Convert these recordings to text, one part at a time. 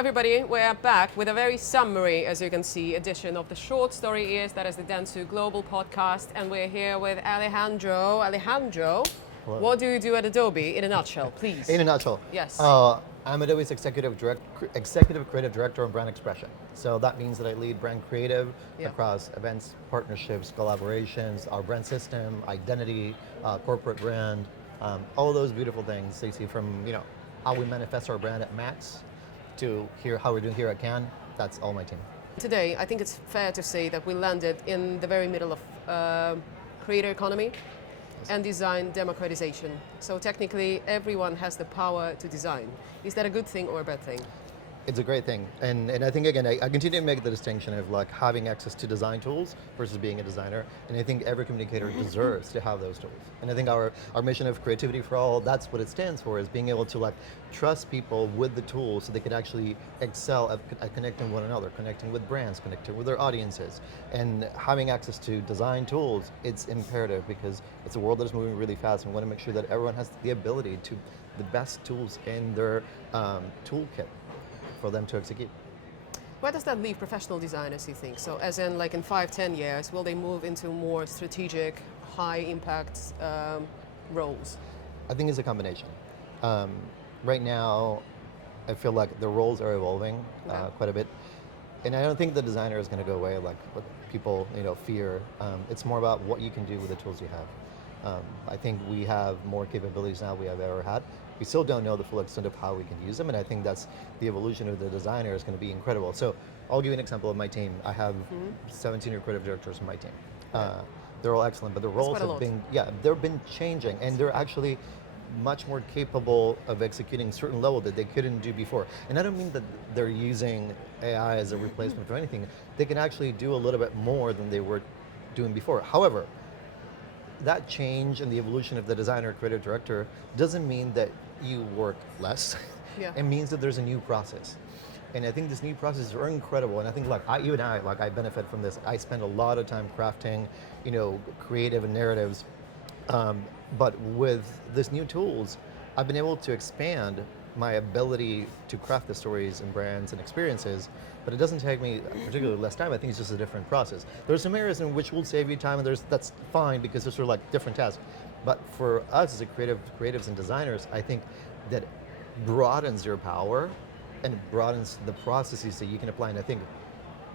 everybody, we're back with a very summary, as you can see, edition of the Short Story Is. That is the Dentsu Global Podcast, and we're here with Alejandro. Alejandro, Hello. what do you do at Adobe in a nutshell, please? In a nutshell. Yes. I'm Adobe's executive creative director on brand expression. So that means that I lead brand creative across events, partnerships, collaborations, our brand system, identity, corporate brand, all those beautiful things, Stacey, from how we manifest our brand at Max to how we're doing here at Cannes. That's all my team. Today, I think it's fair to say that we landed in the very middle of creator economy and design democratization. So technically, everyone has the power to design. Is that a good thing or a bad thing? It's a great thing, and I think again, I continue to make the distinction of like having access to design tools versus being a designer, and I think every communicator deserves to have those tools. And I think our mission of creativity for all, that's what it stands for, is being able to like trust people with the tools so they can actually excel at connecting with one another, connecting with brands, connecting with their audiences, and having access to design tools. It's imperative because it's a world that is moving really fast, and we want to make sure that everyone has the ability to the best tools in their toolkit for them to execute. Where does that leave professional designers, you think? So as in like in 5-10 years, will they move into more strategic, high impact roles? I think it's a combination. Right now, I feel like the roles are evolving quite a bit. And I don't think the designer is going to go away like what people fear. It's more about what you can do with the tools you have. I think we have more capabilities now we have ever had. We still don't know the full extent of how we can use them, and I think that's the evolution of the designer is going to be incredible. So I'll give you an example of my team. I have 17 creative directors on my team. They're all excellent, but the roles they've been changing, and they're actually much more capable of executing certain level that they couldn't do before. And I don't mean that they're using AI as a replacement for anything. They can actually do a little bit more than they were doing before. However, that change and the evolution of the designer creative director doesn't mean that you work less. It means that there's a new process. And I think this new processes are incredible. And I think I benefit from this. I spend a lot of time crafting, creative narratives. But with this new tools, I've been able to expand my ability to craft the stories and brands and experiences, but it doesn't take me particularly less time. I think it's just a different process. There's some areas in which will save you time, and that's fine because they're sort of like different tasks. But for us as a creatives and designers, I think that broadens your power and broadens the processes that you can apply. And I think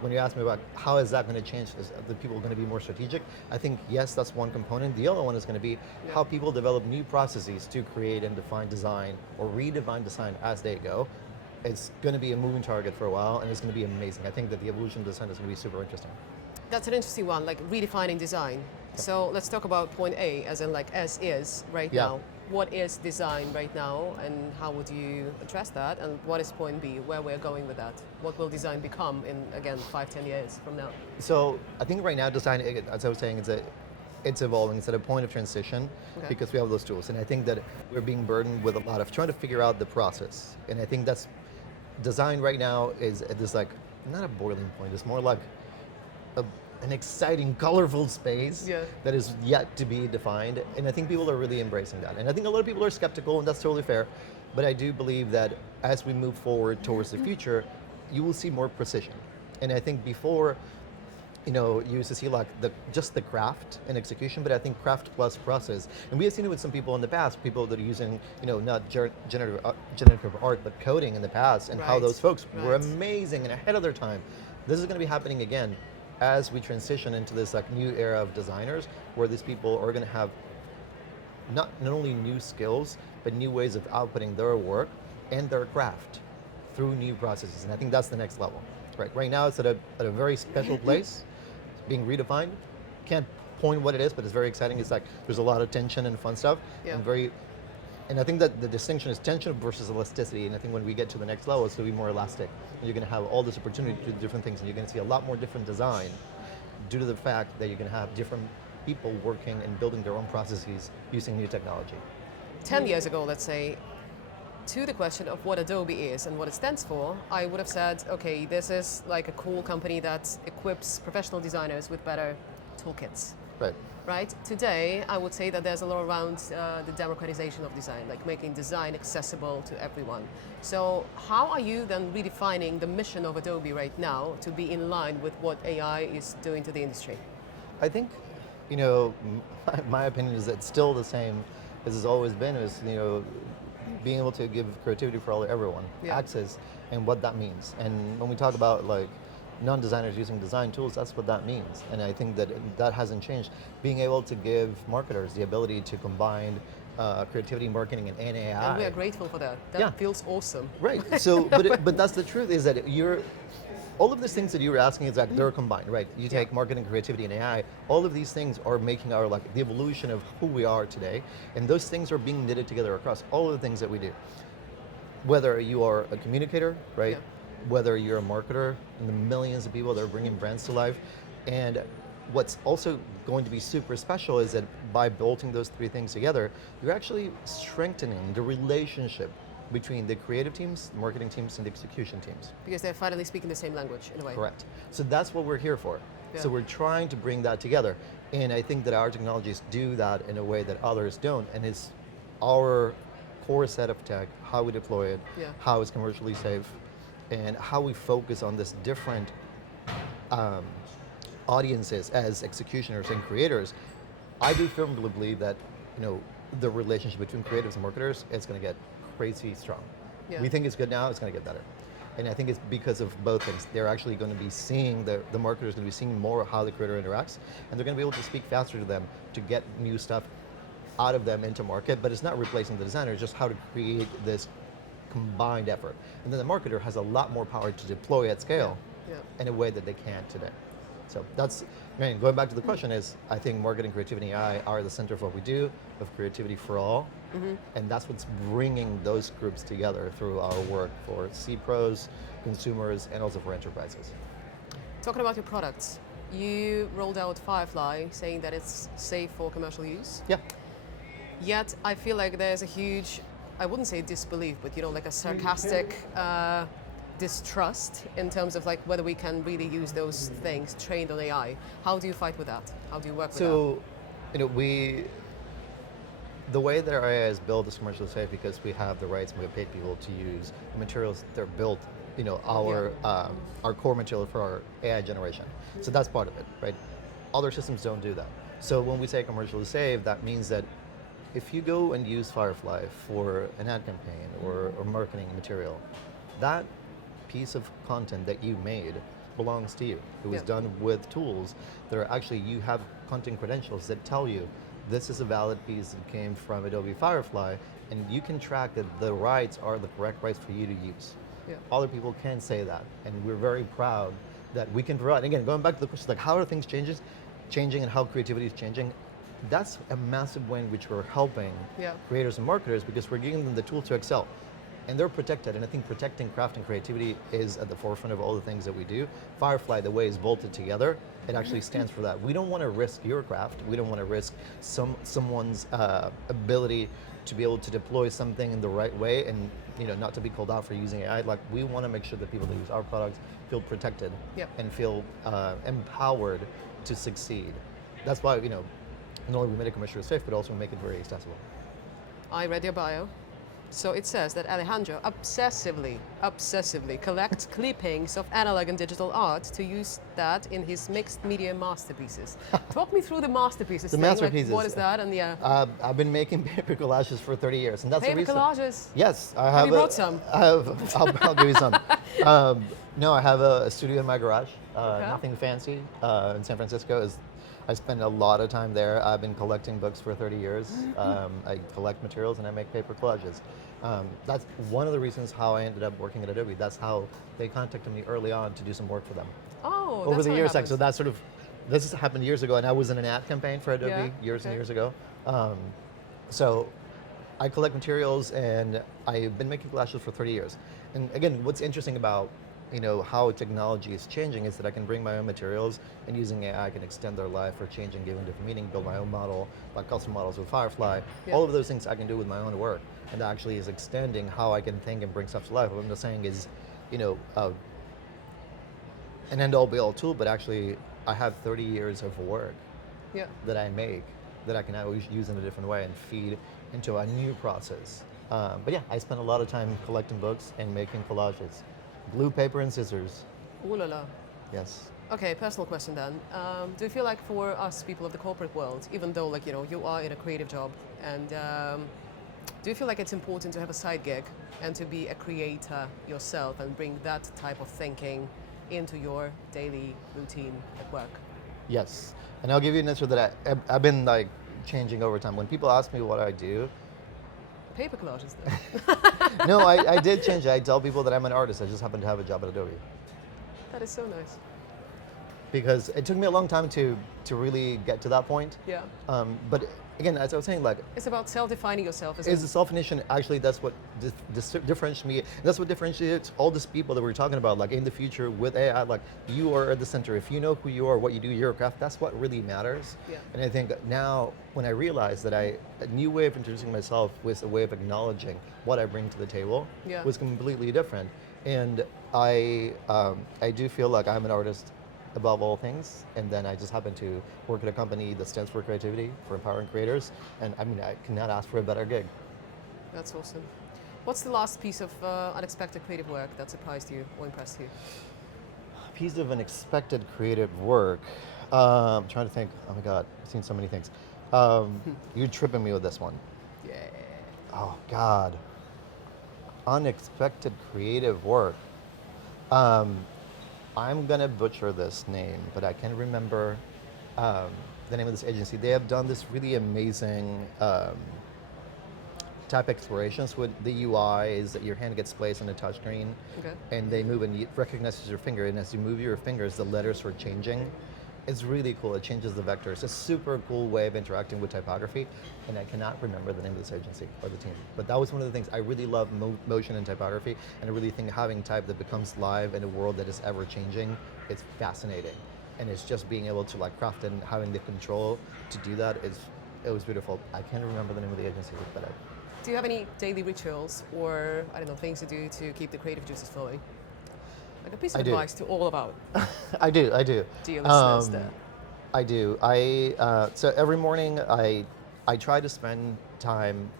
when you ask me about how is that going to change, is the people going to be more strategic? I think yes, that's one component. The other one is going to be how people develop new processes to create and define design or redefine design as they go. It's going to be a moving target for a while, and it's going to be amazing. I think that the evolution of design is going to be super interesting. That's an interesting one, like redefining design. So let's talk about point A, as in like as is right now. What is design right now, and how would you address that? And what is point B, where we're going with that? What will design become in, again, 5-10 years from now? So I think right now design, as I was saying, it's evolving. It's at a point of transition because we have those tools. And I think that we're being burdened with a lot of trying to figure out the process. And I think that's, design right now is at this like, not a boiling point, it's more like an exciting, colorful space that is yet to be defined. And I think people are really embracing that. And I think a lot of people are skeptical, and that's totally fair. But I do believe that as we move forward towards the future, you will see more precision. And I think before, you used to see like just the craft and execution, but I think craft plus process. And we have seen it with some people in the past, people that are using, not generative art, but coding in the past, and how those folks were amazing and ahead of their time. This is going to be happening again as we transition into this like new era of designers, where these people are going to have not only new skills, but new ways of outputting their work and their craft through new processes. And I think that's the next level. Right now it's at a very special place. It's being redefined. Can't point what it is, but it's very exciting. It's like there's a lot of tension and fun stuff, and I think that the distinction is tension versus elasticity. And I think when we get to the next level, it's going to be more elastic. And you're going to have all this opportunity to do different things, and you're going to see a lot more different design due to the fact that you're going to have different people working and building their own processes using new technology. 10 years ago, let's say, to the question of what Adobe is and what it stands for, I would have said, okay, this is like a cool company that equips professional designers with better toolkits. Right. Right? Today, I would say that there's a lot around the democratization of design, like making design accessible to everyone. So how are you then redefining the mission of Adobe right now to be in line with what AI is doing to the industry? I think, you know, my opinion is that it's still the same as it's always been, is, you know, being able to give creativity for everyone, Yeah. access, and what that means. And when we talk about like non-designers using design tools, that's what that means. And I think that that hasn't changed. Being able to give marketers the ability to combine creativity, marketing, and AI. And we are grateful for that. That Yeah. feels awesome. Right. So, but that's the truth, is that you're all of these things that you were asking is like they're combined, right? You take marketing, creativity, and AI. All of these things are making our like the evolution of who we are today, and those things are being knitted together across all of the things that we do. Whether you are a communicator, right? Yeah. Whether you're a marketer, and the millions of people that are bringing brands to life, and what's also going to be super special is that by bolting those three things together, you're actually strengthening the relationship between the creative teams, the marketing teams, and the execution teams. Because they're finally speaking the same language in a way. Correct. So that's what we're here for. Yeah. So we're trying to bring that together. And I think that our technologies do that in a way that others don't. And it's our core set of tech, how we deploy it, Yeah. how it's commercially safe, and how we focus on this different audiences as executioners and creators. I do firmly believe that, you know, the relationship between creatives and marketers is going to get crazy strong. Yeah. We think it's good now, it's going to get better. And I think it's because of both things. They're actually going to be seeing, the marketer is going to be seeing more of how the creator interacts, and they're going to be able to speak faster to them to get new stuff out of them into market, but it's not replacing the designer, it's just how to create this combined effort. And then the marketer has a lot more power to deploy at scale Yeah. in a way that they can't today. So that's, I mean, going back to the question is, I think marketing, creativity, and AI are the center of what we do, of creativity for all, and that's what's bringing those groups together through our work for C pros, consumers, and also for enterprises. Talking about your products, you rolled out Firefly saying that it's safe for commercial use. Yeah. Yet I feel like there's a huge, I wouldn't say disbelief, but you know, like a sarcastic distrust in terms of like whether we can really use those things trained on AI. How do you fight with that? How do you work with that? So, you know, the way that our AI is built is commercially safe because we have the rights and we have paid people to use the materials that are built, you know, our core material for our AI generation. So that's part of it, right? Other systems don't do that. So when we say commercially safe, that means that if you go and use Firefly for an ad campaign or marketing material, that piece of content that you made belongs to you. It was done with tools that are actually, you have content credentials that tell you this is a valid piece that came from Adobe Firefly, and you can track that the rights are the correct rights for you to use. Yeah. Other people can't say that, and we're very proud that we can provide. Again, going back to the question, like how are things changing and how creativity is changing, that's a massive win which we're helping creators and marketers because we're giving them the tool to excel. And they're protected, and I think protecting craft and creativity is at the forefront of all the things that we do. Firefly, the way it's bolted together, it actually stands for that. We don't want to risk your craft. We don't want to risk someone's ability to be able to deploy something in the right way and, you know, not to be called out for using AI. Like, we want to make sure that people that use our products feel protected and feel empowered to succeed. That's why, you know, not only we made it commercially safe, but also make it very accessible. I read your bio. So it says that Alejandro obsessively collects clippings of analog and digital art to use that in his mixed media masterpieces. Talk me through the masterpieces. The thing, masterpieces. Like, what is that? And I've been making paper collages for 30 years, and that's paper the reason. collages. Yes, I have. Have you brought some? I'll give you some. No, I have a studio in my garage. Nothing fancy in San Francisco. I spend a lot of time there. I've been collecting books for 30 years. I collect materials and I make paper collages. That's one of the reasons how I ended up working at Adobe. That's how they contacted me early on to do some work for them. Oh, over that's the how it years. happens. So that's sort of, this has happened years ago, and I was in an ad campaign for Adobe years and years ago. So I collect materials, and I've been making collages for 30 years. And again, what's interesting about, you know, how technology is changing is that I can bring my own materials, and using AI I can extend their life or change and give them different meaning, build my own model, like custom models with Firefly. All of those things I can do with my own work, and that actually is extending how I can think and bring stuff to life. What I'm just saying is, you know, an end-all be-all tool, but actually I have 30 years of work Yeah. that I make that I can always use in a different way and feed into a new process. But yeah, I spend a lot of time collecting books and making collages. Glue, paper, and scissors. Ooh la la. Yes. Okay, personal question then. Do you feel like for us people of the corporate world, even though like you are in a creative job, and do you feel like it's important to have a side gig and to be a creator yourself and bring that type of thinking into your daily routine at work? Yes. And I'll give you an answer that I've been like changing over time. When people ask me what I do, Paper collages then. no, I did change it. I tell people that I'm an artist. I just happen to have a job at Adobe. That is so nice. Because it took me a long time to really get to that point. Yeah. But again, as I was saying, like, It's about self-defining yourself. is the self-definition actually that's what differentiates me. That's what differentiates all these people that we're talking about. Like in the future with AI, like you are at the center. If you know who you are, what you do, your craft, that's what really matters. Yeah. And I think now when I realized that a new way of introducing myself was a way of acknowledging what I bring to the table Yeah. was completely different. And I do feel like I'm an artist above all things, and then I just happen to work at a company that stands for creativity, for empowering creators, and I mean, I cannot ask for a better gig. That's awesome. What's the last piece of unexpected creative work that surprised you or impressed you? A piece of unexpected creative work. I'm trying to think, oh my God, I've seen so many things. You're tripping me with this one. Yeah. Oh God. Unexpected creative work. I'm gonna butcher this name, but I can remember the name of this agency. They have done this really amazing type explorations with the UIs that your hand gets placed on a touchscreen, Okay. and they move and it recognizes your finger, and as you move your fingers, the letters are changing. It's really cool. It changes the vector. It's a super cool way of interacting with typography, and I cannot remember the name of this agency or the team. But that was one of the things. I really love motion and typography, and I really think having type that becomes live in a world that is ever changing, it's fascinating. And it's just being able to like craft and having the control to do that it was beautiful. I can't remember the name of the agency, but Do you have any daily rituals or, I don't know, things to do to keep the creative juices flowing? Like a piece of I do. advice to all about I do. dear listeners there. I do. So every morning I try to spend time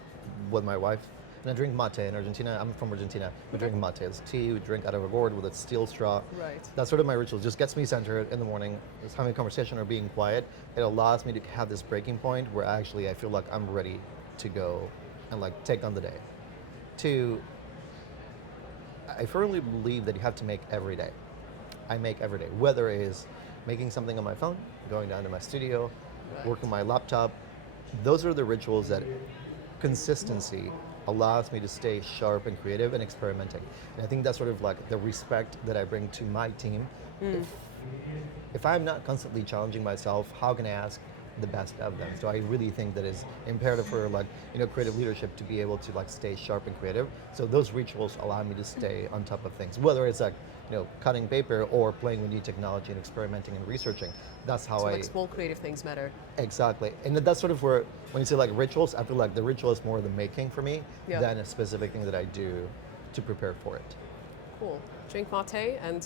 with my wife, and I drink mate in Argentina. I'm from Argentina. We drink mate. It's tea. We drink out of a gourd with a steel straw. Right. That's sort of my ritual. Just gets me centered in the morning. Just having a conversation or being quiet. It allows me to have this breaking point where actually I feel like I'm ready to go and like take on the day. Two, I firmly believe that you have to make every day. I make every day, whether it is making something on my phone, going down to my studio, Right. working my laptop. Those are the rituals that consistency allows me to stay sharp and creative and experimenting. And I think that's sort of like the respect that I bring to my team. If I'm not constantly challenging myself, how can I ask the best of them? So I really think that it's imperative for like, creative leadership to be able to like stay sharp and creative. So those rituals allow me to stay on top of things, whether it's like, cutting paper or playing with new technology and experimenting and researching. That's how So like small creative things matter. Exactly. And that's sort of where, when you say like rituals, I feel like the ritual is more the making for me Yeah. than a specific thing that I do to prepare for it. Cool. Drink mate and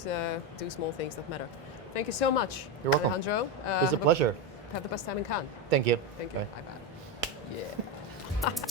do small things that matter. Thank you so much, You're welcome. Alejandro. It was a pleasure. Have the best time in Cannes. Thank you. Thank you. Bye. Bye bye. Yeah.